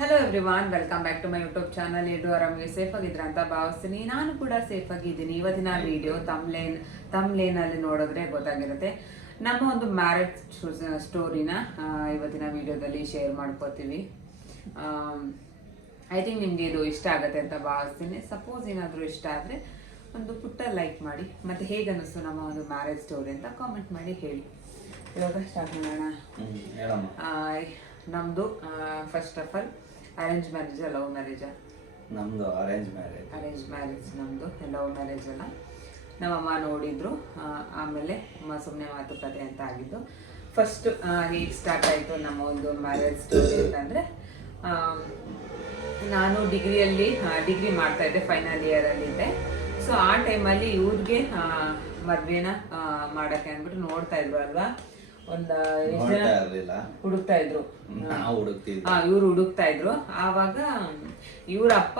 Hello everyone, welcome back to my YouTube channel. ಎಲ್ರು ಆರಾಮಿಗೆ safe ಆಗಿದ್ರ ಅಂತ ಭಾವಿಸ್ತೀನಿ. ನಾನು ಕೂಡ ಸೇಫ್ ಆಗಿದ್ದೀನಿ. ಇವತ್ತಿನ ವಿಡಿಯೋ ತಮ್ಲೇನಲ್ಲಿ ನೋಡಿದ್ರೆ ಗೊತ್ತಾಗಿರುತ್ತೆ. ನಮ್ಮ ಒಂದು ಮ್ಯಾರೇಜ್ ಸ್ಟೋರಿನ ಇವತ್ತಿನ ವಿಡಿಯೋದಲ್ಲಿ ಶೇರ್ ಮಾಡ್ಕೋತೀವಿ. ಐ ಥಿಂಕ್ ನಿಮಗೆ ಇದು ಇಷ್ಟ ಆಗುತ್ತೆ ಅಂತ ಭಾವಿಸ್ತೀನಿ. ಸಪೋಸ್ ಏನಾದರೂ ಇಷ್ಟ ಆದರೆ ಒಂದು ಪುಟ್ಟ ಲೈಕ್ ಮಾಡಿ, ಮತ್ತು ಹೇಗೆ ಅನ್ನಿಸ್ತು ನಮ್ಮ ಒಂದು ಮ್ಯಾರೇಜ್ ಸ್ಟೋರಿ ಅಂತ ಕಾಮೆಂಟ್ ಮಾಡಿ ಹೇಳಿ. ಇವಾಗ ಸ್ಟಾರ್ಟ್ ಮಾಡೋಣ. ನಮ್ಮದು first of all arrange marriage, love ಮ್ಯಾರೇಜಾ? ನಮ್ಮದು ಅರೇಂಜ್ ಮ್ಯಾರೇಜ್ ನಮ್ಮದು. ಲವ್ ಮ್ಯಾರೇಜ್ ಅಲ್ಲ. ನಮ್ಮಮ್ಮ ನೋಡಿದ್ರು, ಆಮೇಲೆ ಸುಮ್ಮನೆ ಮಾತುಕತೆ ಅಂತ ಆಗಿದ್ದು. ಫಸ್ಟ್ ಹೇಗೆ ಸ್ಟಾರ್ಟ್ ಆಯಿತು ನಮ್ಮ ಒಂದು ಮ್ಯಾರೇಜ್ ಸ್ಟೋರಿ ಅಂತಂದರೆ, ನಾನು ಡಿಗ್ರಿ ಮಾಡ್ತಾ ಇದ್ದೆ, ಫೈನಲ್ ಇಯರಲ್ಲಿದ್ದೆ. ಸೊ ಆ ಟೈಮಲ್ಲಿ ಇವ್ರಿಗೆ ಮದುವೆನ ಮಾಡೋಕ್ಕೆ ಅಂದ್ಬಿಟ್ಟು ನೋಡ್ತಾ ಇದ್ರು ಅಲ್ವಾ. ಒಂದು ಹುಡುಕ್ತಾ ಇದ್ರು, ಇವ್ರು ಹುಡುಕ್ತಾ ಇದ್ರು. ಆವಾಗ ಇವ್ರಪ್ಪ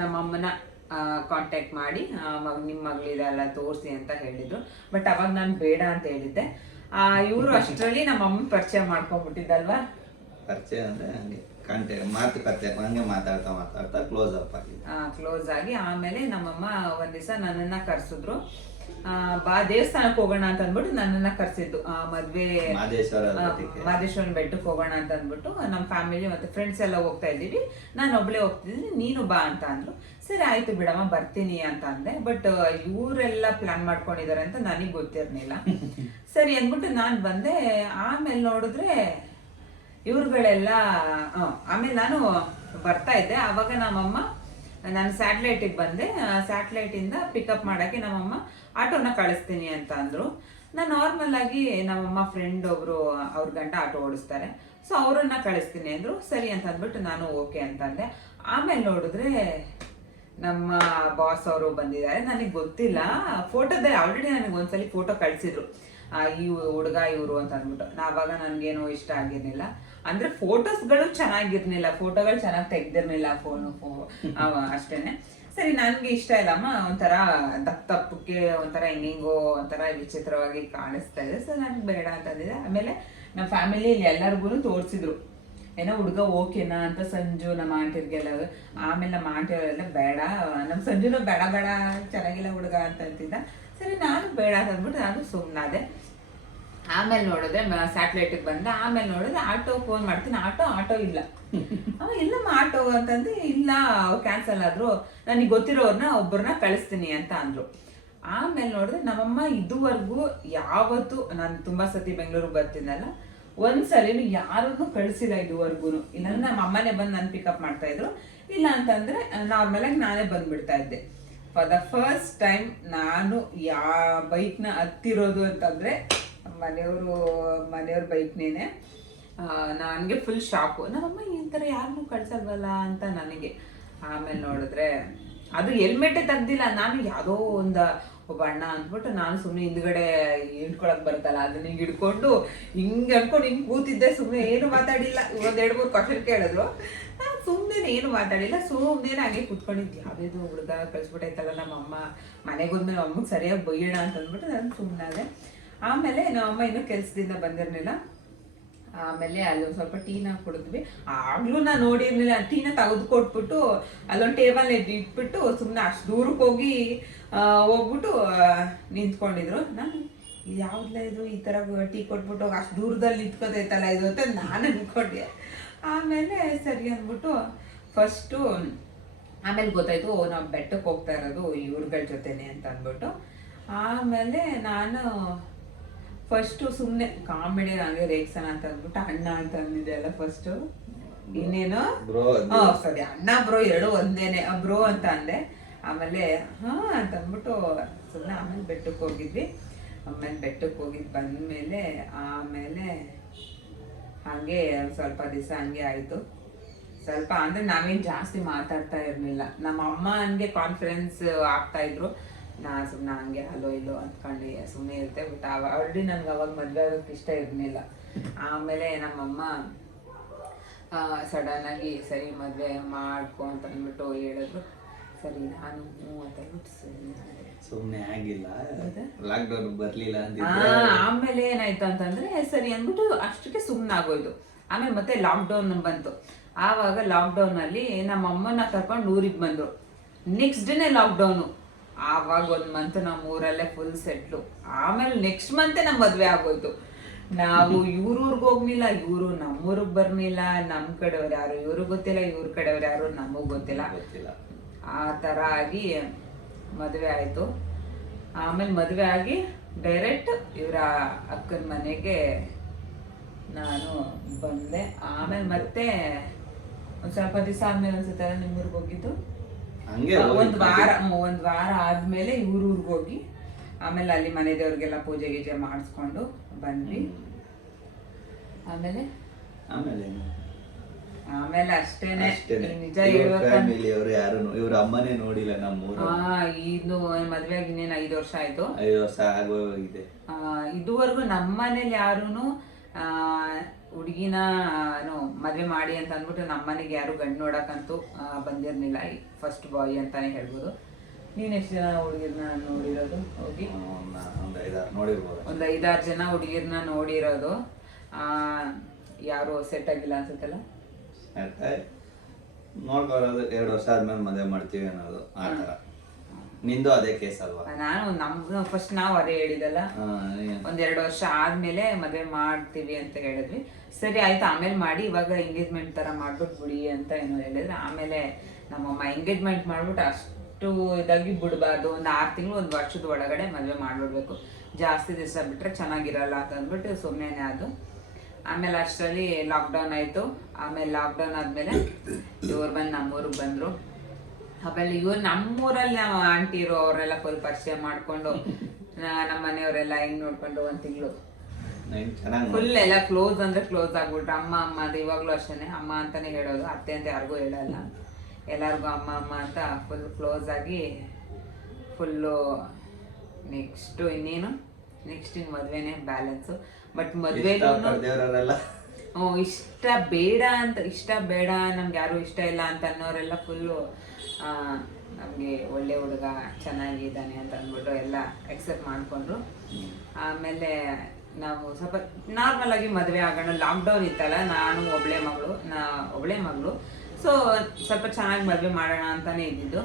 ನಮ್ಮಮ್ಮನ ಕಾಂಟ್ಯಾಕ್ಟ್ ಮಾಡಿ ನಿಮ್ಮ ಮಗಳಿದೆಲ್ಲ ತೋರಿಸಿ ಅಂತ ಹೇಳಿದ್ರು. ಬಟ್ ಅವಾಗ ನಾನು ಬೇಡ ಅಂತ ಹೇಳಿದ್ದೆ. ಇವರು ಅಷ್ಟರಲ್ಲಿ ನಮ್ಮಮ್ಮ ಪರಿಚಯ ಮಾಡ್ಕೊಂಡ್ಬಿಟ್ಟಿದ್ದಲ್ವಾ. ಪರಿಚಯ ಅಂದ್ರೆ ಹಂಗೆ ಮಾತುಕತೆ ಹಂಗೆ ಮಾತಾಡ್ತಾ ಕ್ಲೋಸ್ ಆಗಿ ಆಮೇಲೆ ನಮ್ಮಮ್ಮ ಒಂದ್ ದಿವಸ ನನ್ನನ್ನ ಕರ್ಸಿದ್ರು. ದೇವಸ್ಥಾನಕ್ಕೆ ಹೋಗೋಣ ಅಂತ ಅಂದ್ಬಿಟ್ಟು ನನ್ನನ್ನ ಕರ್ಸಿದ್ದು. ಮದ್ವೆ ಮಾದೇಶ್ವರನ ಬೆಟ್ಟಕ್ಕೆ ಹೋಗೋಣ ಅಂತ ಅಂದ್ಬಿಟ್ಟು ನಮ್ಮ ಫ್ಯಾಮಿಲಿ ಮತ್ತೆ ಫ್ರೆಂಡ್ಸ್ ಎಲ್ಲ ಹೋಗ್ತಾ ಇದ್ದೀವಿ. ನಾನು ಒಬ್ಳೆ ಹೋಗ್ತಿದ್ದೀನಿ, ನೀನು ಬಾ ಅಂತ ಅಂದ್ರು. ಸರಿ ಆಯ್ತು ಬಿಡಮ್ಮ, ಬರ್ತೀನಿ ಅಂತ ಅಂದೆ. ಬಟ್ ಇವರೆಲ್ಲ ಪ್ಲಾನ್ ಮಾಡ್ಕೊಂಡಿದ್ದಾರೆ ಅಂತ ನನಗೆ ಗೊತ್ತಿರ್ಲಿಲ್ಲ. ಸರಿ ಅಂದ್ಬಿಟ್ಟು ನಾನು ಬಂದೆ. ಆಮೇಲೆ ನೋಡಿದ್ರೆ ಇವ್ರುಗಳೆಲ್ಲ ಆಮೇಲೆ ನಾನು ಬರ್ತಾ ಇದ್ದೆ. ಆವಾಗ ನಮ್ಮಮ್ಮ, ನಾನು ಸ್ಯಾಟಲೈಟಿಗೆ ಬಂದೆ. ಸ್ಯಾಟಲೈಟಿಂದ ಪಿಕಪ್ ಮಾಡೋಕ್ಕೆ ನಮ್ಮಮ್ಮ ಆಟೋನ ಕಳಿಸ್ತೀನಿ ಅಂತ ಅಂದರು. ನಾನು ನಾರ್ಮಲ್ ಆಗಿ ನಮ್ಮಮ್ಮ ಫ್ರೆಂಡ್ ಒಬ್ರು ಅವ್ರ ಗಂಟ ಆಟೋ ಓಡಿಸ್ತಾರೆ, ಸೊ ಅವರನ್ನ ಕಳಿಸ್ತೀನಿ ಅಂದರು. ಸರಿ ಅಂತ ಅಂದ್ಬಿಟ್ಟು ನಾನು ಓಕೆ ಅಂತಂದೆ. ಆಮೇಲೆ ನೋಡಿದ್ರೆ ನಮ್ಮ ಬಾಸ್ ಅವರು ಬಂದಿದ್ದಾರೆ. ನನಗೆ ಗೊತ್ತಿಲ್ಲ, ಫೋಟೋದಲ್ಲಿ ಆಲ್ರೆಡಿ ನನಗೆ ಒಂದ್ಸಲಿ ಫೋಟೋ ಕಳಿಸಿದ್ರು, ಈ ಹುಡುಗ ಇವರು ಅಂತ ಅಂದ್ಬಿಟ್ಟು. ಆವಾಗ ನನಗೇನೋ ಇಷ್ಟ ಆಗಿರ್ಲಿಲ್ಲ. ಅಂದ್ರೆ ಫೋಟೋಸ್ಗಳು ಚೆನ್ನಾಗಿರ್ಲಿಲ್ಲ, ಫೋಟೋಗಳು ಚೆನ್ನಾಗಿ ತೆಗ್ದಿರ್ಲಿಲ್ಲ ಅಷ್ಟೇನೆ. ಸರಿ, ನನ್ಗೆ ಇಷ್ಟ ಇಲ್ಲಮ್ಮ, ಒಂಥರ ದಪ್ಪಕ್ಕೆ ಒಂಥರ ಹೆಂಗೋ ಒಂಥರ ವಿಚಿತ್ರವಾಗಿ ಕಾಣಿಸ್ತಾ ಇದೆ. ಸೊ ನನ್ಗೆ ಬೇಡ ಅಂತಂದಿದೆ. ಆಮೇಲೆ ನಮ್ಮ ಫ್ಯಾಮಿಲಿಯಲ್ಲಿ ಎಲ್ಲರಿಗೂ ತೋರಿಸಿದ್ರು, ಏನೋ ಹುಡುಗ ಓಕೆನಾ ಅಂತ. ಸಂಜು ನಮ್ಮ ಆಂಟಿರ್ಗೆಲ್ಲ. ಆಮೇಲೆ ನಮ್ಮ ಆಂಟಿಯವರೆಲ್ಲ ಬೇಡ, ನಮ್ಮ ಸಂಜುನು ಬೇಡ ಚೆನ್ನಾಗಿಲ್ಲ ಹುಡುಗ ಅಂತ ಅಂತಿದ್ದ. ಸರಿ, ನಾನು ಬೇಡ ಅಂತ ಅಂದ್ಬಿಟ್ಟು ನಾನು ಸುಮ್ಮನಾದೆ. ಆಮೇಲೆ ನೋಡಿದ್ರೆ ಸ್ಯಾಟಲೈಟಿಗೆ ಬಂದೆ. ಆಮೇಲೆ ನೋಡಿದ್ರೆ ಆಟೋ ಫೋನ್ ಮಾಡ್ತೀನಿ, ಆಟೋ ಇಲ್ಲ. ಇಲ್ಲಮ್ಮ ಆಟೋ ಅಂತಂದ್ರೆ, ಇಲ್ಲ ಕ್ಯಾನ್ಸಲ್ ಆದ್ರು, ನನಗೆ ಗೊತ್ತಿರೋರ್ನ ಒಬ್ಬರನ್ನ ಕಳಿಸ್ತೀನಿ ಅಂತ ಅಂದ್ರು. ಆಮೇಲೆ ನೋಡಿದ್ರೆ ನಮ್ಮಮ್ಮ ಇದುವರೆಗೂ ಯಾವತ್ತು, ನಾನು ತುಂಬಾ ಸತಿ ಬೆಂಗಳೂರಿಗೆ ಬರ್ತೀನಲ್ಲ, ಒಂದ್ಸಲಿನೂ ಯಾರನ್ನು ಕಳಿಸಿಲ್ಲ ಇದುವರೆಗೂ. ಇಲ್ಲ ನಮ್ಮ ಅಮ್ಮನೇ ಬಂದು ನಾನು ಪಿಕಪ್ ಮಾಡ್ತಾ ಇದ್ರು, ಇಲ್ಲ ಅಂತಂದ್ರೆ ನಾರ್ಮಲ್ ಆಗಿ ನಾನೇ ಬಂದ್ಬಿಡ್ತಾ ಇದ್ದೆ. ಫಾರ್ ದ ಫಸ್ಟ್ ಟೈಮ್ ನಾನು ಬೈಕ್ನ ಹತ್ತಿರೋದು ಅಂತಂದ್ರೆ ಮನೆಯವ್ರ ಬೈಕ್ನೇನೆ. ನನಗೆ ಫುಲ್ ಶಾಕು. ನಮ್ಮಮ್ಮ ಈ ಥರ ಯಾರನ್ನೂ ಕಳ್ಸಲ್ವಲ್ಲ ಅಂತ ನನಗೆ. ಆಮೇಲೆ ನೋಡಿದ್ರೆ ಅದು ಹೆಲ್ಮೆಟೇ ತೆಗ್ದಿಲ್ಲ. ನಾನು ಯಾವುದೋ ಒಬ್ಬ ಅಣ್ಣ ಅಂದ್ಬಿಟ್ಟು ನಾನು ಸುಮ್ಮನೆ ಹಿಂದ್ಗಡೆ ಹಿಡ್ಕೊಳಕ್ ಬರ್ತಲ್ಲ, ಅದನ್ನ ಹಿಂಗೆ ಹಿಡ್ಕೊಂಡು ಹಿಂಗೆ ಅನ್ಕೊಂಡು ಹಿಂಗೆ ಕೂತಿದ್ದೆ. ಸುಮ್ಮನೆ ಏನು ಮಾತಾಡಿಲ್ಲ. 1-2-3 ಕ್ವಶನ್ ಕೇಳಿದ್ರು, ನಾನು ಸುಮ್ಮನೆ ಏನು ಮಾತಾಡಿಲ್ಲ. ಸುಮ್ಮನೆ ಹಾಗೆ ಕೂತ್ಕೊಂಡಿದ್ದು. ಯಾವುದೇದು ಹುಡುಗ ಕಳಿಸ್ಬಿಟ್ಟೈತಲ್ಲ ನಮ್ಮಮ್ಮ, ಮನೆಗೆ ಹೋದ್ಮೇಲೆ ಅಮ್ಮಗೆ ಸರಿಯಾಗಿ ಬೈಯೋಣ ಅಂತ ಅಂದ್ಬಿಟ್ಟು ನಾನು ಸುಮ್ಮನಾದೆ. ಆಮೇಲೆ ನಮ್ಮಮ್ಮ ಇನ್ನೂ ಕೆಲಸದಿಂದ ಬಂದಿರಲಿಲ್ಲ. ಆಮೇಲೆ ಅಲ್ಲೊಂದು ಸ್ವಲ್ಪ ಟೀನ ಕುಡಿದ್ವಿ. ಆಗ್ಲೂ ನಾನು ನೋಡಿರ್ಲಿಲ್ಲ. ಟೀನ ತೆಗೆದುಕೊಟ್ಬಿಟ್ಟು ಅಲ್ಲೊಂದು ಟೇಬಲ್ ಇಟ್ಬಿಟ್ಟು ಸುಮ್ಮನೆ ಅಷ್ಟು ದೂರಕ್ಕೆ ಹೋಗ್ಬಿಟ್ಟು ನಿಂತ್ಕೊಂಡಿದ್ರು. ನಾನು ಯಾವ್ದಲ್ಲ ಇದು, ಈ ಥರ ಟೀ ಕೊಟ್ಬಿಟ್ಟು ಅಷ್ಟು ದೂರದಲ್ಲಿ ನಿಂತ್ಕೋತೈತಲ್ಲ ಇದು ಅಂತ ನಾನು ಅನ್ಕೊಂಡೆ. ಆಮೇಲೆ ಸರಿ ಅಂದ್ಬಿಟ್ಟು ಫಸ್ಟು ಆಮೇಲೆ ಗೊತ್ತಾಯ್ತು ನಾವು ಬೆಟ್ಟಕ್ಕೆ ಹೋಗ್ತಾ ಇರೋದು ಇವ್ರುಗಳ ಜೊತೆನೆ ಅಂತ ಅಂದ್ಬಿಟ್ಟು. ಆಮೇಲೆ ನಾನು ಫಸ್ಟು ಸುಮ್ಮನೆ ಕಾಮಿಡಿ ಹಂಗೆ ರೇಕ್ಸನ ಅಂತ ಅಂದ್ಬಿಟ್ಟು ಅಣ್ಣ ಅಂತ ಅಂದಿದೆ ಅಲ್ಲ ಫಸ್ಟು. ಇನ್ನೇನು ಸರಿ, ಅಣ್ಣ ಬ್ರೋ ಎರಡು ಒಂದೇನೆ, ಬ್ರೋ ಅಂತ ಅಂದೆ. ಆಮೇಲೆ ಅಂತ ಅಂದ್ಬಿಟ್ಟು ಸುಮ್ಮನೆ ಆಮೇಲೆ ಬೆಟ್ಟಕ್ಕೆ ಹೋಗಿದ್ವಿ. ಆಮೇಲೆ ಬೆಟ್ಟಕ್ಕೆ ಹೋಗಿದ್ದು ಬಂದಮೇಲೆ ಆಮೇಲೆ ಹಾಗೆ ಸ್ವಲ್ಪ ದಿವಸ ಹಂಗೆ ಆಯಿತು. ಸ್ವಲ್ಪ ಅಂದರೆ ನಾವೇನು ಜಾಸ್ತಿ ಮಾತಾಡ್ತಾ ಇರಲಿಲ್ಲ. ನಮ್ಮ ಅಮ್ಮ ಹಂಗೆ ಕಾನ್ಫಿಡೆನ್ಸ್ ಆಗ್ತಾಯಿದ್ರು. ನಾ ಸುಮ್ಮನೆ ಹಂಗೆ ಅಲ್ಲೋ ಇಲ್ಲೋ ಅಂದ್ಕೊಂಡು ಸುಮ್ಮನೆ ಇರುತ್ತೆ. ಬಟ್ ಆಲ್ರೆಡಿ ನನಗೆ ಅವಾಗ ಮದುವೆ ಆಗೋಕ್ಕೆ ಇಷ್ಟ ಇರಲಿಲ್ಲ. ಆಮೇಲೆ ನಮ್ಮಮ್ಮ ಸಡನ್ನಾಗಿ ಸರಿ ಮದುವೆ ಮಾಡ್ಕೊ ಅಂತ ಅಂದ್ಬಿಟ್ಟು ಹೇಳಿದ್ರು. ಸರಿ ನಾನು ಅಂತ ಅಂದ್ಬಿಟ್ಟು ಸುಮ್ಮನೆ ಆಗಿಲ್ಲ, ಲಾಕ್ಡೌನ್ ಬರಲಿಲ್ಲ ಅಂತ. ಆಮೇಲೆ ಏನಾಯ್ತು ಅಂತಂದರೆ ಸರಿ ಅಂದ್ಬಿಟ್ಟು ಅಷ್ಟಕ್ಕೆ ಸುಮ್ಮನೆ ಆಗೋಯ್ತು. ಆಮೇಲೆ ಮತ್ತೆ ಲಾಕ್ಡೌನ್ ಬಂತು. ಆವಾಗ ಲಾಕ್ಡೌನಲ್ಲಿ ನಮ್ಮ ಅಮ್ಮನ ಕರ್ಕೊಂಡು ಊರಿಗೆ ಬಂದರು. ನೆಕ್ಸ್ಟ್ ಡೇನೇ ಲಾಕ್ಡೌನು. ಆವಾಗ 1 ಮಂತ್ ನಮ್ಮ ಊರಲ್ಲೇ ಫುಲ್ ಸೆಟ್ಲು. ಆಮೇಲೆ ನೆಕ್ಸ್ಟ್ ಮಂತೇ ನಮ್ಮ ಮದುವೆ ಆಗೋಯ್ತು. ನಾವು ಇವ್ರೂರ್ಗೆ ಹೋಗ್ಲಿಲ್ಲ, ಇವರು ನಮ್ಮೂರಿಗೆ ಬರ್ಲಿಲ್ಲ. ನಮ್ಮ ಕಡೆಯವ್ರು ಯಾರು ಇವ್ರಿಗೆ ಗೊತ್ತಿಲ್ಲ, ಇವ್ರ ಕಡೆಯವ್ರು ಯಾರು ನಮಗ್ ಗೊತ್ತಿಲ್ಲ. ಆ ಥರ ಆಗಿ ಮದುವೆ ಆಯಿತು. ಆಮೇಲೆ ಮದುವೆ ಆಗಿ ಡೈರೆಕ್ಟ್ ಇವರ ಅಕ್ಕನ ಮನೆಗೆ ನಾನು ಬಂದೆ. ಆಮೇಲೆ ಮತ್ತೆ ಒಂದು ಸ್ವಲ್ಪ ದಿವಸ ಆದ್ಮೇಲೆ ಅನ್ಸುತ್ತೆ ನಿಮ್ಮೂರಿಗೆ ಹೋಗಿದ್ದು. ಒಂದು ವಾರ ಆದ್ಮೇಲೆ ಊರಿಗೆ ಹೋಗಿ ಆಮೇಲೆ ಅಲ್ಲಿ ಮನೆ ದೇವ್ರಿಗೆಲ್ಲ ಪೂಜೆ ಗೀಜೆ ಮಾಡಿಸ್ಕೊಂಡು ಬಂದ್ವಿ. ಆಮೇಲೆ ಅಷ್ಟೇನೆ. ನಿಜ ಹೇಳ್ಬೇಕಂದ್ರೆ ಇವ್ರ ಅಮ್ಮನೇ ನೋಡಿಲ್ಲ ನಮ್ಮೂರು. ಇದು ಮದ್ವೆ ಆಗಿ ಇನ್ನೇನು 5 ವರ್ಷ ಆಯ್ತು. 5 ವರ್ಷ ಆಗೋಗಿದೆ. ಇದುವರೆಗೂ ನಮ್ಮ ಮನೇಲಿ ಯಾರೂನು ಹುಡುಗಿನ ಮದ್ವೆ ಮಾಡಿ ಅಂತ ಅಂದ್ಬಿಟ್ಟು ನಮ್ಮನೆಗೆ ಯಾರು ಗಂಡು ನೋಡಕ್ಕಂತೂ ಬಂದಿರ್ಲಿಲ್ಲ. ಫಸ್ಟ್ ಬಾಯ್ ಅಂತಾನೆ ಹೇಳ್ಬೋದು. ನೀನ್ ಎಷ್ಟು ಜನ ಹುಡುಗಿರ್ನ ನೋಡಿರೋದು ಹೋಗಿ? ಒಂದು 5-6 ಜನ ಹುಡುಗಿರ್ನ ನೋಡಿರೋದು. ಯಾರು ಸೆಟ್ ಆಗಿಲ್ಲ ಅನ್ಸುತ್ತಲ್ಲ. ನೋಡ್ಕೊಳ್ಳೋದು 2 ವರ್ಷ ಆದ್ಮೇಲೆ ಮದುವೆ ಮಾಡ್ತೀವಿ ಅನ್ನೋದು ಆ ಥರ. ನಿಂದು ಅದೇ ಕೇಸ್ ಅಲ್ವಾ? ನಾನು ಫಸ್ಟ್ ನಾವು ಅದೇ ಹೇಳಿದಲ್ಲ, 1-2 ವರ್ಷ ಆದ್ಮೇಲೆ ಮದುವೆ ಮಾಡ್ತೀವಿ ಅಂತ ಹೇಳಿದ್ವಿ. ಸರಿ ಆಯ್ತು ಆಮೇಲೆ ಮಾಡಿ, ಇವಾಗ ಎಂಗೇಜ್ಮೆಂಟ್ ತರ ಮಾಡ್ಬಿಟ್ಟು ಬಿಡಿ ಅಂತ ಏನೋ ಹೇಳಿದ್ರೆ. ಆಮೇಲೆ ನಮ್ಮಮ್ಮ ಎಂಗೇಜ್ಮೆಂಟ್ ಮಾಡ್ಬಿಟ್ಟು ಅಷ್ಟು ಇದಾಗಿ ಬಿಡಬಾರ್ದು, ಒಂದು 6 ತಿಂಗಳು 1 ವರ್ಷದ ಒಳಗಡೆ ಮದುವೆ ಮಾಡ್ಬಿಡ್ಬೇಕು, ಜಾಸ್ತಿ ದಿವಸ ಬಿಟ್ರೆ ಚೆನ್ನಾಗಿರಲ್ಲ ಅಂತ ಅಂದ್ಬಿಟ್ಟು ಸುಮ್ಮನೆ ಅದು. ಆಮೇಲೆ ಅಷ್ಟರಲ್ಲಿ ಲಾಕ್ಡೌನ್ ಆಯಿತು. ಆಮೇಲೆ ಲಾಕ್ಡೌನ್ ಆದಮೇಲೆ ಇವ್ರು ಬಂದು ನಮ್ಮೂರಿಗೆ ಬಂದರು. ಆಮೇಲೆ ಇವ್ರು ನಮ್ಮೂರಲ್ಲಿ ನಾವು ಆಂಟಿರು ಅವರೆಲ್ಲ ಫುಲ್ ಪರಿಚಯ ಮಾಡಿಕೊಂಡು ನಮ್ಮ ಮನೆಯವರೆಲ್ಲ ಹಿಂಗೆ ನೋಡ್ಕೊಂಡು 1 ತಿಂಗಳು ಫುಲ್ ಎಲ್ಲ ಕ್ಲೋಸ್ ಅಂದರೆ ಕ್ಲೋಸ್ ಆಗ್ಬಿಟ್ರು. ಅಮ್ಮ ಅದು ಇವಾಗಲೂ ಅಷ್ಟೇ, ಅಮ್ಮ ಅಂತಾನೆ ಹೇಳೋದು, ಅತ್ತೆ ಅಂತ ಯಾರಿಗೂ ಹೇಳಲ್ಲ, ಎಲ್ಲರಿಗೂ ಅಮ್ಮ ಅಂತ ಫುಲ್ ಕ್ಲೋಸ್ ಆಗಿ ಫುಲ್ಲು. ನೆಕ್ಸ್ಟ್ ಇನ್ನೇನು ನೆಕ್ಸ್ಟ್ ಇನ್ನು ಮದುವೆನೇ ಬ್ಯಾಲೆನ್ಸು. ಬಟ್ ಮದುವೆಗೂ ಇಷ್ಟ ಬೇಡ ನಮ್ಗೆ ಯಾರು ಇಷ್ಟ ಇಲ್ಲ ಅಂತ ಅನ್ನೋರೆಲ್ಲ ಫುಲ್ಲು ನಮಗೆ ಒಳ್ಳೆ ಹುಡುಗ ಚೆನ್ನಾಗಿದ್ದಾನೆ ಅಂತ ಅಂದ್ಬಿಟ್ಟು ಎಲ್ಲ ಎಕ್ಸೆಪ್ಟ್ ಮಾಡಿಕೊಂಡ್ರು. ಆಮೇಲೆ ನಾವು ಸ್ವಲ್ಪ ನಾರ್ಮಲ್ ಆಗಿ ಮದುವೆ ಆಗೋಣ. ಲಾಕ್ಡೌನ್ ಇತ್ತಲ್ಲ, ನಾನು ಒಬ್ಳೆ ಮಗಳು, ಸೊ ಸ್ವಲ್ಪ ಚೆನ್ನಾಗಿ ಮದುವೆ ಮಾಡೋಣ ಅಂತಾನೆ ಇದ್ದಿದ್ದು.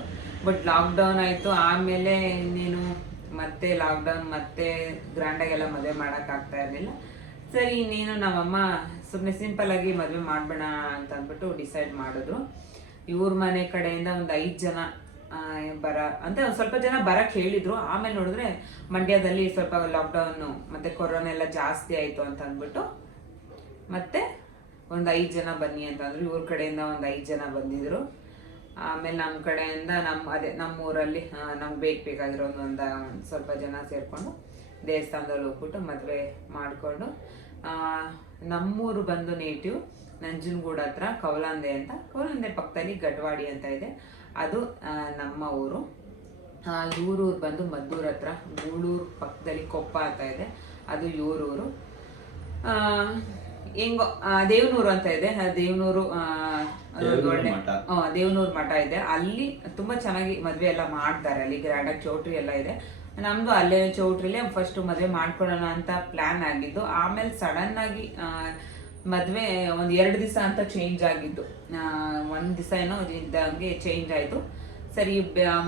ಬಟ್ ಲಾಕ್ಡೌನ್ ಆಯಿತು. ಆಮೇಲೆ ಇನ್ನೇನು ಮತ್ತೆ ಲಾಕ್ಡೌನ್, ಮತ್ತೆ ಗ್ರ್ಯಾಂಡಾಗೆಲ್ಲ ಮದುವೆ ಮಾಡೋಕ್ಕಾಗ್ತಾ ಇರಲಿಲ್ಲ. ಸರಿ ಇನ್ನೇನು ನಮ್ಮಮ್ಮ ಸುಮ್ಮನೆ ಸಿಂಪಲ್ ಆಗಿ ಮದುವೆ ಮಾಡಬೇಡ ಅಂತ ಅಂದ್ಬಿಟ್ಟು ಡಿಸೈಡ್ ಮಾಡಿದ್ರು. ಇವ್ರ ಮನೆ ಕಡೆಯಿಂದ ಒಂದು 5 ಜನ ಒಂದು ಸ್ವಲ್ಪ ಜನ ಬರಕ್ಕೆ ಹೇಳಿದ್ರು. ಆಮೇಲೆ ನೋಡಿದ್ರೆ ಮಂಡ್ಯದಲ್ಲಿ ಸ್ವಲ್ಪ ಲಾಕ್ಡೌನು ಮತ್ತೆ ಕೊರೋನಾ ಎಲ್ಲ ಜಾಸ್ತಿ ಆಯಿತು ಅಂತ ಅಂದ್ಬಿಟ್ಟು ಮತ್ತೆ ಒಂದು 5 ಜನ ಬನ್ನಿ ಅಂತಂದ್ರು. ಇವ್ರ ಕಡೆಯಿಂದ ಒಂದು 5 ಜನ ಬಂದಿದ್ರು. ಆಮೇಲೆ ನಮ್ಮ ಕಡೆಯಿಂದ ನಮ್ಮೂರಲ್ಲಿ ನಮ್ಗೆ ಬೇಕಾಗಿರೋ ಒಂದು ಸ್ವಲ್ಪ ಜನ ಸೇರಿಕೊಂಡು ದೇವಸ್ಥಾನದಲ್ಲಿ ಹೋಗ್ಬಿಟ್ಟು ಮದುವೆ ಮಾಡಿಕೊಂಡು, ನಮ್ಮೂರು ಬಂದು ನೇಟಿವ್ ನಂಜನಗೂಡು ಹತ್ರ ಕವಲಂದೆ ಅಂತ, ಕವಲಂದೆ ಪಕ್ಕದಲ್ಲಿ ಗಟ್ವಾಡಿ ಅಂತ ಇದೆ, ಅದು ನಮ್ಮ ಊರು. ಇವ್ರೂರು ಬಂದು ಮದ್ದೂರು ಹತ್ರ ಗೂಳೂರು ಪಕ್ಕದಲ್ಲಿ ಕೊಪ್ಪ ಅಂತ ಇದೆ, ಅದು ಇವ್ರೂರು. ಹೆಂಗೋ ದೇವನೂರು ಅಂತ ಇದೆ, ದೇವನೂರು ದೇವನೂರು ಮಠ ಇದೆ. ಅಲ್ಲಿ ತುಂಬಾ ಚೆನ್ನಾಗಿ ಮದ್ವೆ ಎಲ್ಲ ಮಾಡ್ತಾರೆ. ಅಲ್ಲಿ ಗ್ರ್ಯಾಂಡಾಗಿ ಚೌಟ್ರಿ ಎಲ್ಲ ಇದೆ. ನಮ್ದು ಅಲ್ಲೇ ಚೌಟ್ರಿಲೇ ಫಸ್ಟ್ ಮದ್ವೆ ಮಾಡ್ಕೊಳ್ಳೋಣ ಅಂತ ಪ್ಲಾನ್ ಆಗಿದ್ದು. ಆಮೇಲೆ ಸಡನ್ ಆಗಿ ಮದ್ವೆ 1-2 ದಿವಸ ಅಂತ ಚೇಂಜ್ ಆಗಿದ್ದು. 1 ದಿವಸ ಏನೋ ಇದ್ದಂಗೆ ಚೇಂಜ್ ಆಯ್ತು. ಸರಿ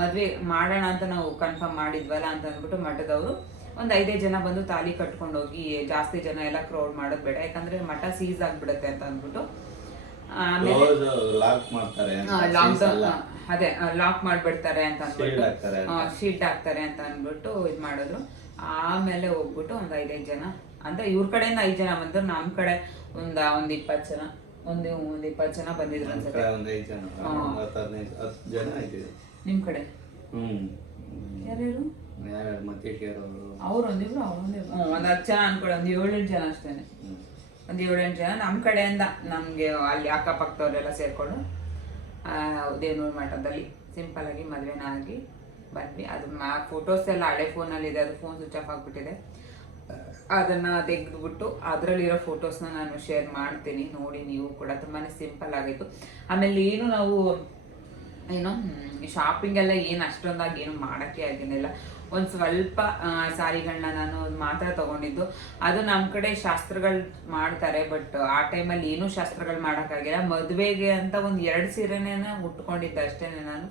ಮದ್ವೆ ಮಾಡೋಣ ಅಂತ ನಾವು ಕನ್ಫರ್ಮ್ ಮಾಡಿದ್ವಲ್ಲ ಅಂತ ಅಂದ್ಬಿಟ್ಟು ಮಠದವರು ಒಂದು 5 ಜನ ಬಂದು ತಾಲಿ ಕಟ್ಕೊಂಡು ಹೋಗಿ, ಜಾಸ್ತಿ ಜನ ಎಲ್ಲ ಕ್ರೌಡ್ ಮಾಡೋದು ಬೇಡ, ಯಾಕಂದ್ರೆ ಮಠ ಸೀಸ್ ಆಗ್ಬಿಡುತ್ತೆ ಅಂತ ಅಂದ್ಬಿಟ್ಟು ಆಮೇಲೆ ಲಾಕ್ ಮಾಡ್ಬಿಡ್ತಾರೆ ಅಂತ ಅಂದ್ಬಿಟ್ಟು ಶೀಟ್ ಹಾಕ್ತಾರೆ ಅಂತ ಅಂದ್ಬಿಟ್ಟು ಇದ್ ಮಾಡಿದ್ರು. ಆಮೇಲೆ ಹೋಗ್ಬಿಟ್ಟು ಒಂದು 5 ಜನ ಅಂದ್ರೆ ಇವ್ರ ಕಡೆಯಿಂದ 5 ಜನ ಬಂದ್ರು, ನಮ್ ಕಡೆ ಒಂದು 20 ಜನ ಒಂದು 20 ಜನ ಬಂದಿದ್ರು ಅನ್ಸುತ್ತೆ. ನಿಮ್ ಕಡೆ ಯಾರ್ಯಾರು? ಅವ್ರು ಒಂದಿಬ್ರು ಒಂದು 10 ಜನ ಅನ್ಕೊಳ್ಳಿ, ಒಂದು 7-8 ಜನ ಅಷ್ಟೇನೆ, ಒಂದು 7-8 ಜನ ನಮ್ಮ ಕಡೆಯಿಂದ. ನಮ್ಗೆ ಅಲ್ಲಿ ಅಕ್ಕಪಕ್ಕದವರೆಲ್ಲ ಸೇರ್ಕೊಂಡು ದೇವನೂರು ಮಠದಲ್ಲಿ ಸಿಂಪಲ್ ಆಗಿ ಮದ್ವೆನ ಆಗಿ ಬಂದ್ವಿ. ಅದು ಫೋಟೋಸ್ ಎಲ್ಲ ಹಳೆ ಫೋನಲ್ಲಿ ಇದೆ, ಅದು ಫೋನ್ ಸ್ವಿಚ್ ಆಫ್ ಆಗ್ಬಿಟ್ಟಿದೆ. ಅದನ್ನ ತೆಗೆದ್ಬಿಟ್ಟು ಅದರಲ್ಲಿರೋ ಫೋಟೋಸ್ನ ನಾನು ಶೇರ್ ಮಾಡ್ತೀನಿ, ನೋಡಿ ನೀವು ಕೂಡ. ತುಂಬಾನೇ ಸಿಂಪಲ್ ಆಗಿತ್ತು. ಆಮೇಲೆ ಏನು ನಾವು ಶಾಪಿಂಗ್ ಎಲ್ಲ ಏನು ಅಷ್ಟೊಂದಾಗಿ ಏನು ಮಾಡೋಕ್ಕೆ ಆಗಿರಲಿಲ್ಲ. ಒಂದು ಸ್ವಲ್ಪ ಸಾರಿಗಳನ್ನ ನಾನು ಮಾತ್ರ ತಗೊಂಡಿದ್ದು. ಅದು ನಮ್ಮ ಕಡೆ ಶಾಸ್ತ್ರಗಳು ಮಾಡ್ತಾರೆ, ಬಟ್ ಆ ಟೈಮಲ್ಲಿ ಏನೂ ಶಾಸ್ತ್ರಗಳು ಮಾಡೋಕ್ಕಾಗಿಲ್ಲ. ಮದುವೆಗೆ ಅಂತ ಒಂದು 2 ಸೀರೆನೇ ಉಟ್ಕೊಂಡಿದ್ದೆ ಅಷ್ಟೇ ನಾನು.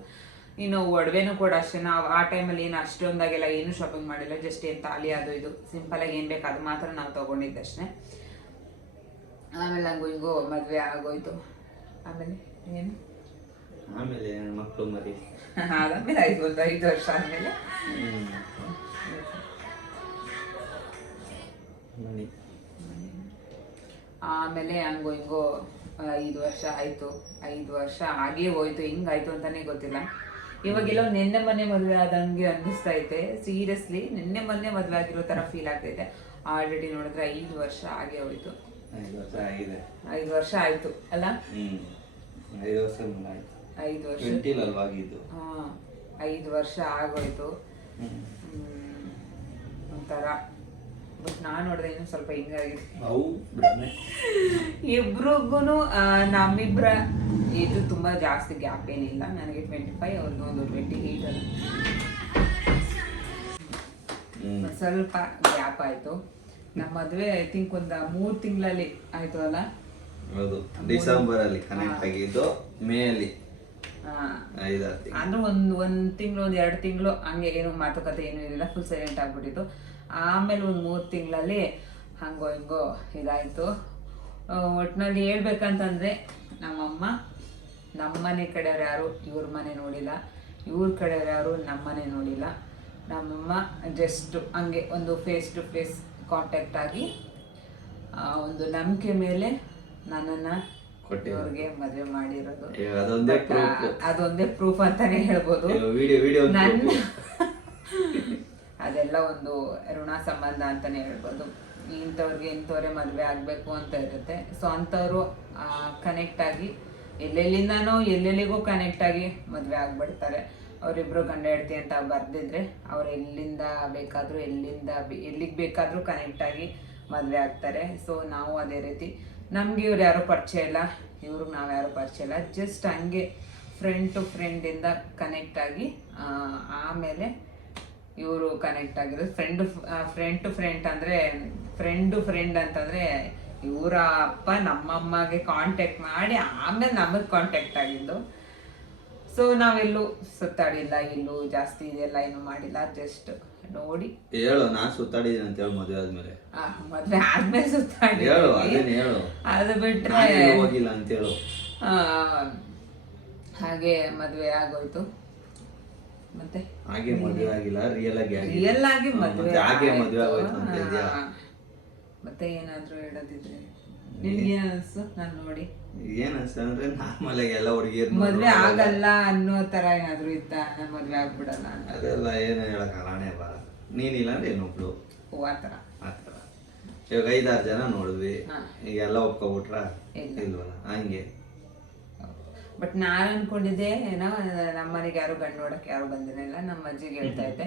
ಇನ್ನು ಒಡವೆನೂ ಕೂಡ ಅಷ್ಟೇ. ನಾವು ಆ ಟೈಮಲ್ಲಿ ಏನು ಅಷ್ಟೊಂದಾಗೆಲ್ಲ ಏನು ಶಾಪಿಂಗ್ ಮಾಡಿಲ್ಲ, ಜಸ್ಟ್ ಏನು ತಾಳಿ ಅದು ಇದು ಸಿಂಪಲಾಗಿ ಏನು ಬೇಕು ಅದು ಮಾತ್ರ ನಾವು ತೊಗೊಂಡಿದ್ದಷ್ಟೇ. ಆಮೇಲೆ ಹಂಗೂ ಹಿಂಗೂ ಮದುವೆ ಆಗೋಯ್ತು. ಆಮೇಲೆ ಏನು ಆಮೇಲೆ ಮಕ್ಕಳು ಮರಿ ಅದಾದ್ಮೇಲೆ 5 ವರ್ಷ ಆದಮೇಲೆ ಆಮೇಲೆ ಹಂಗೋ ಹಿಂಗೋ 5 ವರ್ಷ ಆಯಿತು. 5 ವರ್ಷ ಆಗೇ ಹೋಯ್ತು. ಹಿಂಗಾಯ್ತು ಅಂತಾನೆ ಗೊತ್ತಿಲ್ಲ. ಇವಾಗೆಲ್ಲ ನಿನ್ನೆ ಮೊನ್ನೆ ಮದುವೆ ಆದಂಗೆ ಅನ್ನಿಸ್ತೈತೆ. ಸೀರಿಯಸ್ಲಿ ನಿನ್ನೆ ಮೊನ್ನೆ ಮದುವೆ ಆಗಿರೋ ಥರ ಫೀಲ್ ಆಗ್ತೈತೆ. ಆಲ್ರೆಡಿ ನೋಡಿದ್ರೆ 5 ವರ್ಷ ಆಗೇ ಹೋಯ್ತು. 5 ವರ್ಷ ಆಗಿದೆ. 5 ವರ್ಷ ಆಯ್ತು ಅಲ್ಲ. 5 ವರ್ಷ ಆಯ್ತು. 5 ವರ್ಷ 20 ಆಗಿದ್ದು. 5 ವರ್ಷ ಆಗೋಯ್ತು. ಒಂಥರ ಬಟ್ ನಾನು ನೋಡಿದ್ರೆ ಇನ್ನೂ ಸ್ವಲ್ಪ ಹಿಂಗಾಗಿದೆ. ಇಬ್ರಿಗೂ ನಮ್ಮಿಬ್ಬರ ಇದು ತುಂಬ ಜಾಸ್ತಿ ಗ್ಯಾಪ್ ಏನಿಲ್ಲ. ನನಗೆ 25, ಅವ್ರಿಗೆ ಒಂದು 28 ಅಲ್ಲ. ಸ್ವಲ್ಪ ಗ್ಯಾಪ್ ಆಯಿತು. ನಮ್ಮ ಮದುವೆ ಐ ಥಿಂಕ್ ಒಂದು 3 ತಿಂಗಳಲ್ಲಿ ಆಯಿತು ಅಲ್ಲ. ಹೌದು, ಡಿಸೆಂಬರ್ ಅಲ್ಲಿ ಕನೆಕ್ಟ್ ಆಗಿದ್ದು, ಮೇ ಅಲ್ಲಿ ಅಂದ್ರೆ ಒಂದು ತಿಂಗಳು 2 ತಿಂಗಳು ಹಂಗೆ ಏನು ಮಾತುಕತೆ ಏನೂ ಇರಲಿಲ್ಲ, ಫುಲ್ ಸೈಲೆಂಟ್ ಆಗ್ಬಿಟ್ಟಿತ್ತು. ಆಮೇಲೆ ಒಂದು 3 ತಿಂಗಳಲ್ಲಿ ಹಂಗೋ ಹಿಂಗೋ ಇದಾಯಿತು. ಒಟ್ಟಿನಲ್ಲಿ ಹೇಳ್ಬೇಕಂತಂದರೆ ನಮ್ಮಮ್ಮ ನಮ್ಮನೆ ಕಡೆಯವ್ರು ಯಾರು ಇವ್ರ ಮನೆ ನೋಡಿಲ್ಲ, ಇವ್ರ ಕಡೆಯವ್ರು ಯಾರು ನಮ್ಮನೆ ನೋಡಿಲ್ಲ. ನಮ್ಮಮ್ಮ ಜಸ್ಟ್ ಹಂಗೆ ಒಂದು ಫೇಸ್ ಟು ಫೇಸ್ ಕಾಂಟ್ಯಾಕ್ಟ್ ಆಗಿ ಒಂದು ನಂಬಿಕೆ ಮೇಲೆ ನನ್ನನ್ನು ಅವ್ರಿಗೆ ಮದುವೆ ಮಾಡಿರೋದು. ಅದೊಂದೇ ಪ್ರೂಫ್ ಅಂತಾನೆ ಹೇಳ್ಬೋದು. ಅದೆಲ್ಲ ಒಂದು ಋಣ ಸಂಬಂಧ ಅಂತಾನೆ ಹೇಳ್ಬೋದು. ಇಂಥವ್ರೇ ಮದುವೆ ಆಗಬೇಕು ಅಂತ ಇರುತ್ತೆ. ಸೊ ಅಂಥವ್ರು ಕನೆಕ್ಟ್ ಆಗಿ ಎಲ್ಲೆಲ್ಲಿಂದನೋ ಎಲ್ಲೆಲ್ಲಿಗೂ ಕನೆಕ್ಟ್ ಆಗಿ ಮದುವೆ ಆಗ್ಬಿಡ್ತಾರೆ. ಅವರಿಬ್ರು ಗಂಡ ಹೆಂಡತಿ ಅಂತ ಬರ್ದಿದ್ರೆ ಅವ್ರು ಎಲ್ಲಿಂದ ಬೇಕಾದರೂ ಎಲ್ಲಿಗೆ ಬೇಕಾದರೂ ಕನೆಕ್ಟ್ ಆಗಿ ಮದುವೆ ಆಗ್ತಾರೆ. ಸೊ ನಾವು ಅದೇ ರೀತಿ. ನಮಗೆ ಇವ್ರು ಯಾರೂ ಪರಿಚಯ ಇಲ್ಲ, ಇವ್ರಿಗೆ ನಾವು ಯಾರೂ ಪರಿಚಯ ಇಲ್ಲ. ಜಸ್ಟ್ ಹಂಗೆ ಫ್ರೆಂಡ್ ಟು ಫ್ರೆಂಡಿಂದ ಕನೆಕ್ಟ್ ಆಗಿ ಆಮೇಲೆ ಇವರು ಕನೆಕ್ಟ್ ಆಗಿರೋದು. ಫ್ರೆಂಡ್ ಟು ಫ್ರೆಂಡ್ ಅಂತಂದರೆ ಇವರ ಅಪ್ಪ ನಮ್ಮಮ್ಮಗೆ ಕಾಂಟ್ಯಾಕ್ಟ್ ಮಾಡಿ ಆಮೇಲೆ ನಮಗೆ ಕಾಂಟ್ಯಾಕ್ಟ್ ಆಗಿದ್ದು. ಸೊ ನಾವೆಲ್ಲೂ ಸುತ್ತಾಡಿಲ್ಲ, ಎಲ್ಲೂ ಜಾಸ್ತಿ ಇದೆಲ್ಲ ಏನು ಮಾಡಿಲ್ಲ. ಜಸ್ಟ್ ನೋಡಿ ಹೇಳು, ನಾನು ಸುತ್ತಾಡಿದ್ದೀನಿ ಅಂತ ಹೇಳಿ ಮದುವೆ ಆದ್ಮೇಲೆ ಸುತ್ತಾಡಿ ಅದು ಬಿಟ್ರೆ ಹೋಗಿಲ್ಲ ಅಂತ ಹೇಳು. ಹಾಗೆ ಮದುವೆ ಆಗೋಯ್ತು. ಮತ್ತೆ ಹಾಗೆ ಮದುವೆ ಆಗಿಲ್ಲ, ರಿಯಲ್ ಆಗಿ ಮದುವೆ ಆಗೋಯ್ತು ಅಂತ ಇದೆಯಾ? ಮತ್ತೆ ಏನಾದ್ರು ಹೇಳೋದಿದ್ರೆ ನಿಮ್ಗೆ ಅನ್ಸು? ನಾನು ನೋಡಿ ಏನ್ ಅನ್ಸ್ತಂದ್ರೆ ನಾರ್ಮಲ್ ಆಗಿ ಎಲ್ಲ ಹುಡುಗಿಯರು ಮದ್ವೆ ಆಗಲ್ಲ ಅನ್ನೋ ತರ ಏನಾದ್ರು ಇತ್ತ, ನಾನು ಮದ್ವೆ ಆಗ್ಬಿಡಲ್ಲ ಅದೆಲ್ಲ ಏನು ಹೇಳಕ್ ಹಣೆ ಬಾರ. ನೀನಿಲ್ಲ ಅಂದ್ರೆ ಇನ್ನೊಬ್ಳು ಆತರ ಇವಾಗ 5-6 ಜನ ನೋಡಿದ್ವಿ, ಈಗ ಎಲ್ಲ ಒಪ್ಕೊಬಿಟ್ರ ಇಲ್ವಲ್ಲ ಹಂಗೆ. ಬಟ್ ನಾನು ಅನ್ಕೊಂಡಿದ್ದೆ ಏನೋ ನಮ್ಮ ಮನೆಗೆ ಯಾರು ಗಂಡು ನೋಡಕ್ಕೆ ಯಾರು ಬಂದಿರಲಿಲ್ಲ. ನಮ್ಮ ಅಜ್ಜಿಗೆ ಹೇಳ್ತಾ ಇದ್ದೆ,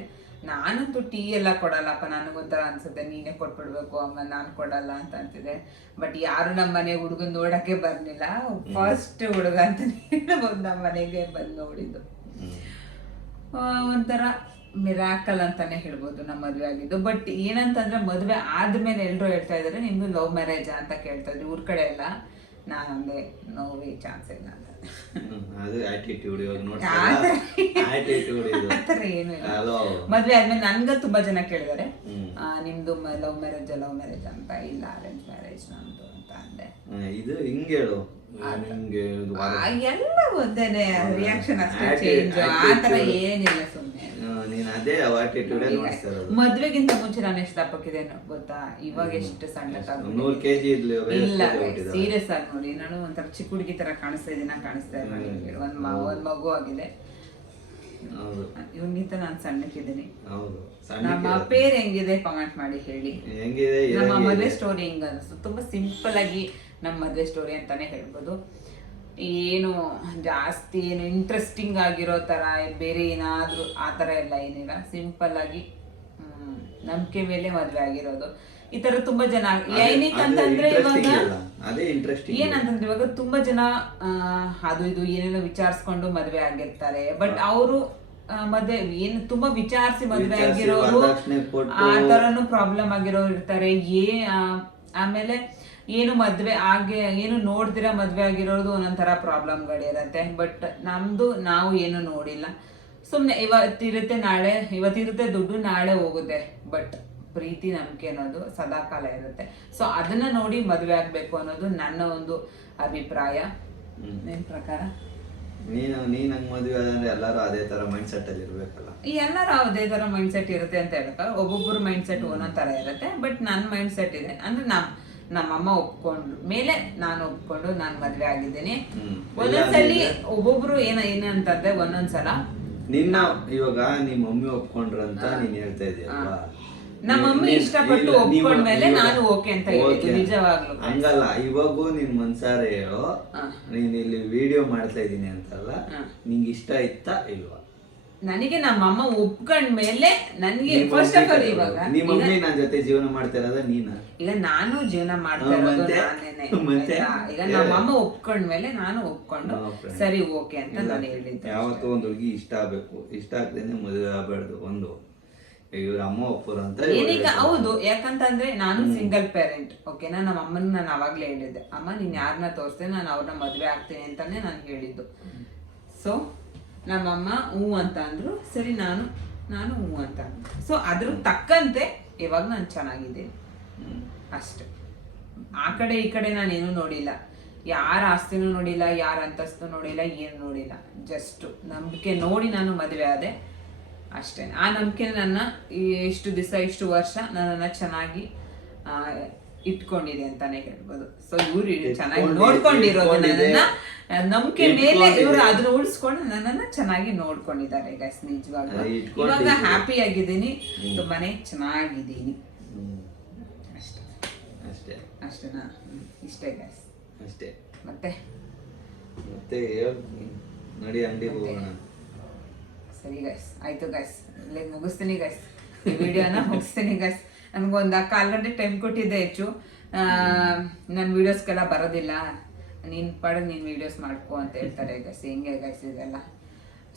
ನಾನಂತೂ ಟೀ ಎಲ್ಲ ಕೊಡಲ್ಲಪ್ಪ, ನನಗೊಂಥರ ಅನ್ಸುತ್ತೆ, ನೀನೇ ಕೊಟ್ಬಿಡ್ಬೇಕು ಅಮ್ಮ, ನಾನು ಕೊಡಲ್ಲ ಅಂತ ಅಂತಿದ್ದೆ. ಬಟ್ ಯಾರು ನಮ್ಮ ಮನೆಗೆ ಹುಡುಗನ್ ನೋಡಕ್ಕೆ ಬರ್ಲಿಲ್ಲ. ಫಸ್ಟ್ ಹುಡುಗ ಅಂತಾನೆ ಹೇಳ್ಬೋದು ನಮ್ಮ ಮನೆಗೆ ಬಂದು ನೋಡಿದ್ದು. ಒಂಥರ ಮಿರಾಕಲ್ ಅಂತಾನೆ ಹೇಳ್ಬೋದು ನಮ್ಮ ಮದುವೆ ಆಗಿದ್ದು. ಬಟ್ ಏನಂತಂದ್ರೆ ಮದುವೆ ಆದ್ಮೇಲೆ ಎಲ್ರು ಹೇಳ್ತಾ ಇದಾರೆ ನಿಮ್ದು ಲವ್ ಮ್ಯಾರೇಜ್ ಅಂತ ಕೇಳ್ತಾ ಇದ್ರು ಊರ್ ಕಡೆ ಎಲ್ಲ. ನಾನಂದೆ ನೋವೇ ಚಾನ್ಸ್ ಇಲ್ಲ ಅಂತ. ಅದು ಆಟಿಟ್ಯೂಡ್ ಏನು ಮದ್ವೆ ಆದ್ಮೇಲೆ ನನ್ಗ ತುಂಬಾ ಜನ ಕೇಳಿದಾರೆ ನಿಮ್ದು ಲವ್ ಮ್ಯಾರೇಜ್ ಅಂತ. ಇಲ್ಲ ಅರೇಂಜ್ ಮ್ಯಾರೇಜ್ ನಂದು ಅಂತ ಅಂದೆ. ಇದು ಹಿಂಗೆ ಹೇಳು, ಎಲ್ಲ ಒಂದೇನೆ ರಿಯಾಕ್ಷನ್ ಅಷ್ಟೇ ಚೇಂಜ್, ಆತರ ಏನಿಲ್ಲ. ಸುಮ್ನೆ ಮದ್ವೆಗಿಂತ ಮುಂಚೆ ನಾನು ಎಷ್ಟು ದಪ್ಪಕ್ಕಿದೆ ಗೊತ್ತಾ? ಇವಾಗ ಎಷ್ಟು ಸಣ್ಣ ಇಲ್ಲ, ಸೀರಿಯಸ್ ಆಗಿ ನೋಡಿ, ನಾನು ಒಂಥರ ಚಿಕ್ಕ ಹುಡುಗಿ ತರ ಕಾಣಿಸ್ತಾ ಇದ್ದೀನಿ. ಒಂದ್ ಮಗು ಆಗಿದೆ. ಇವನಿಗಿಂತ ನಾನು ಸಣ್ಣಕ್ಕಿದ್ದೀನಿ. ನಮ್ಮ ಪೇರ್ ಹೆಂಗಿದೆ ಕಾಮೆಂಟ್ ಮಾಡಿ ಹೇಳಿ. ನಮ್ಮ ಮದ್ವೆ ಸ್ಟೋರಿ ಹೆಂಗ ಅನಿಸ್ತು? ತುಂಬಾ ಸಿಂಪಲ್ ಆಗಿ ನಮ್ಮ ಮದ್ವೆ ಸ್ಟೋರಿ ಅಂತಾನೆ ಹೇಳ್ಬೋದು. ಏನು ಜಾಸ್ತಿ ಏನು ಇಂಟ್ರೆಸ್ಟಿಂಗ್ ಆಗಿರೋ ತರ ಬೇರೆ ಏನಾದ್ರೂ ಆ ತರ ಎಲ್ಲ ಏನಿಲ್ಲ. ಸಿಂಪಲ್ ಆಗಿ ನಂಬಿಕೆ ಮೇಲೆ ಮದ್ವೆ ಆಗಿರೋದು. ಈ ತರ ತುಂಬಾ ಜನ ಏನಂತಂದ್ರೆ ಇವಾಗ ಏನಂತಂದ್ರೆ ಇವಾಗ ತುಂಬಾ ಜನ ಅದು ಇದು ಏನೇನೋ ವಿಚಾರಿಸ್ಕೊಂಡು ಮದ್ವೆ ಆಗಿರ್ತಾರೆ. ಬಟ್ ಅವರು ಮದ್ವೆ ಏನು ತುಂಬಾ ವಿಚಾರಿಸಿ ಮದ್ವೆ ವಿಚಾರ್ಸಿ ಆಗಿರೋರು ವರದಕ್ಷಿಣೆ ಕೊಟ್ಟು ಆ ತರನು ಪ್ರಾಬ್ಲಮ್ ಆಗಿರೋರು ಇರ್ತಾರೆ. ಆಮೇಲೆ ಏನು ಮದ್ವೆ ಏನು ನೋಡ್ದಿರ ಮದ್ವೆ ಆಗಿರೋದು ಒಂದೊಂಥರ ಪ್ರಾಬ್ಲಮ್ಗಳಿರತ್ತೆ. ಬಟ್ ನಮ್ದು ನಾವು ಏನು ನೋಡಿಲ್ಲ, ಸುಮ್ನೆ ಇವತ್ತಿರುತ್ತೆ ದುಡ್ಡು, ನಾಳೆ ಹೋಗುತ್ತೆ. ಬಟ್ ಪ್ರೀತಿ ನಂಬಿಕೆ ಅನ್ನೋದು ಸದಾಕಾಲ ಇರುತ್ತೆ. ಸೊ ಅದನ್ನ ನೋಡಿ ಮದ್ವೆ ಆಗ್ಬೇಕು ಅನ್ನೋದು ನನ್ನ ಒಂದು ಅಭಿಪ್ರಾಯ. ನಿನ್ ಪ್ರಕಾರ? ನೀನ್ ಹಂಗ್ ಮದ್ವೆ ಆದ್ರೆ ಎಲ್ಲಾರು ಅದೇ ತರ ಮೈಂಡ್ ಸೆಟ್ ಅಲ್ಲಿ ಇರ್ಬೇಕಲ್ಲ. ಎಲ್ಲರೂ ಅದೇ ತರ ಮೈಂಡ್ ಸೆಟ್ ಇರುತ್ತೆ ಅಂತ ಹೇಳ್ತಾರೆ. ಒಬ್ಬೊಬ್ಬರು ಮೈಂಡ್ ಸೆಟ್ ಒಂದೊಂದ್ ತರ ಇರುತ್ತೆ. ಬಟ್ ನನ್ನ ಮೈಂಡ್ ಸೆಟ್ ಇದೆ ಅಂದ್ರೆ ನಮ್ಮಮ್ಮ ಒಪ್ಕೊಂಡ್ರು ಮೇಲೆ ನಾನು ಒಪ್ಕೊಂಡು ನಾನು ಮದ್ವೆ ಆಗಿದ್ದೀನಿ. ಒಂದೊಂದ್ಸಲಿ ಒಬ್ಬೊಬ್ರು ಏನಂತಂದ್ರೆ ಒಂದೊಂದ್ಸಲ ನಿನ್ನ ಇವಾಗ ನಿಮ್ ಮಮ್ಮಿ ಒಪ್ಕೊಂಡ್ರಂತ ನೀನ್ ಹೇಳ್ತಾ ಇದೀಯಲ್ವಾ, ನಮ್ಮ ಮಮ್ಮಿ ಇಷ್ಟಪಟ್ಟು ಒಪ್ಕೊಂಡ್ಮೇಲೆ ನಾನು ಓಕೆ ಅಂತ ಹೇಳಿದ್ದು ನಿಜವಾಗ್ಲು. ಹಂಗಲ್ಲ, ಇವಾಗೂ ನಿನ್ ಮನ್ಸಾರ ಹೇಳೋ, ನೀನ್ ಇಲ್ಲಿ ವಿಡಿಯೋ ಮಾಡ್ತಾ ಇದೀನಿ ಅಂತಲ್ಲ, ನಿಂಗೆ ಇಷ್ಟ ಇತ್ತಾ ಇಲ್ವಾ? ನನಗೆ ನಮ್ಮಮ್ಮ ಒಪ್ಕೊಂಡ್ಮೇಲೆ ನನ್ಗೆ ಫಸ್ಟ್ ಆಫ್ ಆಲ್ ಇವಾಗ ನಿಮ್ಮ ಮಮ್ಮಿ ನನ್ನ ಜೊತೆ ಜೀವನ ಮಾಡ್ತಾ ಇರೋದ ನೀನ? ಈಗ ನಾನು ಜೀವನ ಮಾಡ್ತಾ ಇರೋದು ನಾನೇನೆ. ಈಗ ನಮ್ಮಮ್ಮ ಒಪ್ಕೊಂಡ್ಮೇಲೆ ನಾನು ಒಪ್ಕೊಂಡು ಸರಿ ಓಕೆ ಅಂತ ನಾನು ಹೇಳಿದ್ದೆ. ಯಾವತ್ತೂ ಒಂದ್ ಹುಡುಗಿ ಇಷ್ಟ ಆಗ್ಬೇಕು, ಇಷ್ಟ ಆಗ್ದೇನೆ ಮದುವೆ ಆಗ್ಬಾರ್ದು. ಒಂದು ಇವ್ರ ಅಮ್ಮ ಒಪ್ಪರು ಅಂತ ಏನೀಗ ಹೌದು. ಯಾಕಂತಂದ್ರೆ ನಾನು ಸಿಂಗಲ್ ಪೇರೆಂಟ್, ಓಕೆನಾ. ನಮ್ಮ ಅಮ್ಮನ ನಾನು ಅವಾಗ್ಲೇ ಹೇಳಿದ್ದೆ, ಅಮ್ಮ ನೀನ್ ಯಾರನ್ನ ತೋರಿಸ್ದೆ ನಾನು ಅವ್ರನ್ನ ಮದ್ವೆ ಆಗ್ತೀನಿ ಅಂತಾನೆ ನಾನು ಹೇಳಿದ್ದು. ಸೊ ನಮ್ಮಮ್ಮ ಹೂ ಅಂತ ಅಂದ್ರು, ಸರಿ ನಾನು ಹೂ ಅಂತ ಅಂದ್ರು. ಸೊ ಅದ್ರ ತಕ್ಕಂತೆ ಇವಾಗ ನಾನು ಚೆನ್ನಾಗಿದ್ದೀನಿ ಅಷ್ಟೆ. ಆ ಕಡೆ ಈ ಕಡೆ ನಾನೇನು ನೋಡಿಲ್ಲ, ಯಾರ ಆಸ್ತಿನೂ ನೋಡಿಲ್ಲ, ಯಾರ ಅಂತಸ್ತು ನೋಡಿಲ್ಲ, ಏನು ನೋಡಿಲ್ಲ. ಜಸ್ಟ್ ನಂಬಿಕೆ ನೋಡಿ ನಾನು ಮದುವೆ ಆದೆ ಅಷ್ಟೇ. ಆ ನಂಬಿಕೆ ನನ್ನ ಇಷ್ಟು ದಿವಸ ಇಷ್ಟು ವರ್ಷ ನನ್ನನ್ನು ಚೆನ್ನಾಗಿ ಇಟ್ಕೊಂಡಿದೆ ಅಂತಾನೆ ಹೇಳ್ಬೋದು. ಸೊ ಇವ್ರು ಚೆನ್ನಾಗಿ ನೋಡ್ಕೊಂಡಿರೋದು ನನ್ನನ್ನ, ನಂಬಿಕೆ ಮೇಲೆ ಇವ್ರು ಅದನ್ನ ಉಳಿಸ್ಕೊಂಡು ನನ್ನನ್ನ ಚೆನ್ನಾಗಿ ನೋಡ್ಕೊಂಡಿದ್ದಾರೆ ಗೈಸ್. ನಿಜವಾಗ್ಲೂ ಇವಾಗ ಹ್ಯಾಪಿ ಆಗಿದ್ದೀನಿ, ತುಂಬಾನೇ ಚೆನ್ನಾಗಿದ್ದೀನಿ ಅಷ್ಟೇನಾ? ಇಷ್ಟೇ ಗೈಸ್. ಅಷ್ಟೇ. ಮತ್ತೆ ನೋಡಿ ಅಂಗಡಿ ಹೋಗೋಣ. ಸರಿ ಗೈಸ್, ಆಯ್ತು ಗೈಸ್, ಇಲ್ಲೇ ಮುಗಿಸ್ತೀನಿ ಗೈಸ್, ಈ ವಿಡಿಯೋನ ಮುಗಿಸ್ತೀನಿ ಗೈಸ್. ನನ್ಗೊಂದು 1/4 ಗಂಟೆ ಟೈಮ್ ಕೊಟ್ಟಿದ್ದೆ ಹೆಚ್ಚು. ನನ್ನ ವಿಡಿಯೋಸ್ಗೆಲ್ಲ ಬರೋದಿಲ್ಲ, ನೀನ್ ಪಾಡಿಗೆ ನೀನ್ ವಿಡಿಯೋಸ್ ಮಾಡ್ಕೊ ಅಂತ ಹೇಳ್ತಾರೆ ಗೈಸ್. ಹೆಂಗೆ ಗೈಸ್ ಇದೆಲ್ಲ?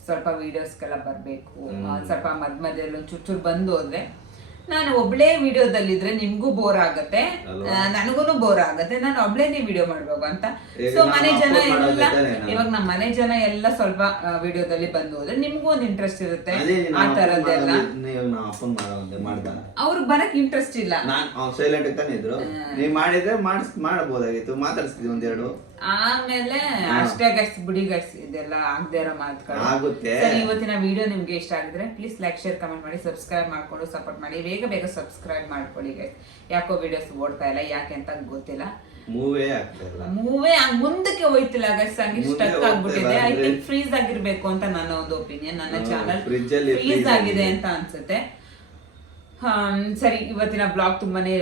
ಸ್ವಲ್ಪ ವಿಡಿಯೋಸ್ಗೆಲ್ಲ ಬರಬೇಕು, ಸ್ವಲ್ಪ ಮಧ್ಯದಲ್ಲಿ ಚೂರು ಬಂದು ಹೋದ್ರೆ ನಾನು ಒಬ್ಳೇ ವಿಡಿಯೋದಲ್ಲಿದ್ರೆ ನಿಮ್ಗೂ ಬೋರ್ ಆಗತ್ತೆ, ನನಗೂ ಬೋರ್ ಆಗತ್ತೆ. ನಾನು ಒಬ್ಳೇನೆ ವಿಡಿಯೋ ಮಾಡ್ಬೇಕು ಅಂತ. ಸೊ ಮನೆ ಜನ ಎಲ್ಲ ಇವಾಗ ನಮ್ಮ ಮನೆ ಜನ ಎಲ್ಲ ಸ್ವಲ್ಪ ವಿಡಿಯೋದಲ್ಲಿ ಬಂದು ಹೋದ್ರೆ ನಿಮ್ಗೂ ಒಂದು ಇಂಟ್ರೆಸ್ಟ್ ಇರುತ್ತೆ. ಆ ತರದ್ದೆಲ್ಲ ಅವ್ರಿಗೆ ಬರಕ್ ಇಂಟ್ರೆಸ್ಟ್ ಇಲ್ಲ. ಸೈಲೆಂಟ್ ತಾನೇ ಇದ್ರು, ನೀವ್ ಮಾಡಿದ್ರೆ ಮಾಡಬಹುದಾಗಿತ್ತು, ಮಾತಾಡಿಸ್ತಿದ್ವಿ ಒಂದೆರಡು. ಆಮೇಲೆ ಅಷ್ಟೇ ಗೈಸ್, ಬಿಡಿ ಗೈಸ್, ಇದೆಲ್ಲ ಆಗದೆ ಇರೋ ಮಾತುಗಳು ಆಗುತ್ತೆ. ಇವತ್ತಿನ ವಿಡಿಯೋ ನಿಮ್ಗೆ ಇಷ್ಟ ಆಗಿದ್ರೆ ಪ್ಲೀಸ್ ಲೈಕ್, ಶೇರ್, ಕಮೆಂಟ್ ಮಾಡಿ, ಸಬ್ಸ್ಕ್ರೈಬ್ ಮಾಡ್ಕೊಂಡು ಸಪೋರ್ಟ್ ಮಾಡಿ. ಬೇಗ ಸಬ್ಸ್ಕ್ರೈಬ್ ಮಾಡ್ಕೊಳ್ಳಿ ಗೈಸ್. ಯಾಕೋ ವಿಡಿಯೋಸ್ ಓಡ್ತಾ ಇಲ್ಲ, ಯಾಕೆ ಅಂತ ಗೊತ್ತಿಲ್ಲ. ಮೂವೇ ಮುಂದಕ್ಕೆ ಹೋಯ್ತಿಲ್ಲ ಗೈಸ್, ಹಂಗೆ ಸ್ಟಕ್ ಆಗ್ಬಿಟ್ಟಿದೆ. ಐ ಥಿಂಕ್ ಫ್ರೀಸ್ ಆಗಿರ್ಬೇಕು ಅಂತ ನನ್ನ ಒಂದು ಒಪಿನಿಯನ್. ನನ್ನ ಚಾನಲ್ ಫ್ರೀಸ್ ಆಗಿದೆ ಅಂತ ಅನ್ಸುತ್ತೆ. ಸರಿ, ಇವತ್ತಿನ ಬ್ಲಾಗ್ ತುಂಬಾನೇ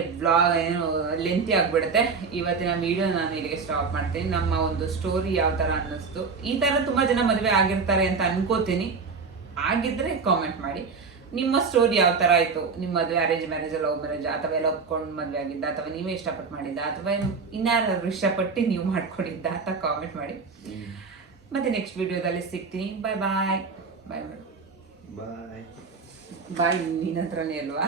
ಏನು ಲೆಂತಿ ಆಗ್ಬಿಡುತ್ತೆ. ಇವತ್ತಿನ ವಿಡಿಯೋ ನಾನು ಇಲ್ಲಿಗೆ ಸ್ಟಾಪ್ ಮಾಡ್ತೀನಿ. ನಮ್ಮ ಒಂದು ಸ್ಟೋರಿ ಯಾವ ತರ ಅನ್ನಿಸ್ತು, ಈ ತರ ತುಂಬಾ ಜನ ಮದುವೆ ಆಗಿರ್ತಾರೆ ಅಂತ ಅನ್ಕೋತೀನಿ. ಆಗಿದ್ರೆ ಕಾಮೆಂಟ್ ಮಾಡಿ, ನಿಮ್ಮ ಸ್ಟೋರಿ ಯಾವ ತರ ಆಯ್ತು. ನಿಮ್ಮ ಮದುವೆ ಅರೇಂಜ್ ಮ್ಯಾರೇಜ್, ಲವ್ ಮ್ಯಾರೇಜ್, ಅಥವಾ ಎಲ್ಲ ಒಪ್ಕೊಂಡು ಮದುವೆ ಆಗಿದ್ದ, ಅಥವಾ ನೀವೇ ಇಷ್ಟಪಟ್ಟು ಮಾಡಿದ್ದ, ಅಥವಾ ಇನ್ಯಾರು ಇಷ್ಟಪಟ್ಟು ನೀವು ಮಾಡ್ಕೊಂಡಿದ್ದ ಅಂತ ಕಾಮೆಂಟ್ ಮಾಡಿ. ಮತ್ತೆ ನೆಕ್ಸ್ಟ್ ವಿಡಿಯೋದಲ್ಲಿ ಸಿಗ್ತೀನಿ. ಬಾಯ್ ಬಾಯ್ ಬಾಯ್ ಬಾಯ್ ಬಾಯ್. ನಿನ್ನ ಹತ್ರನೇ ಅಲ್ವಾ?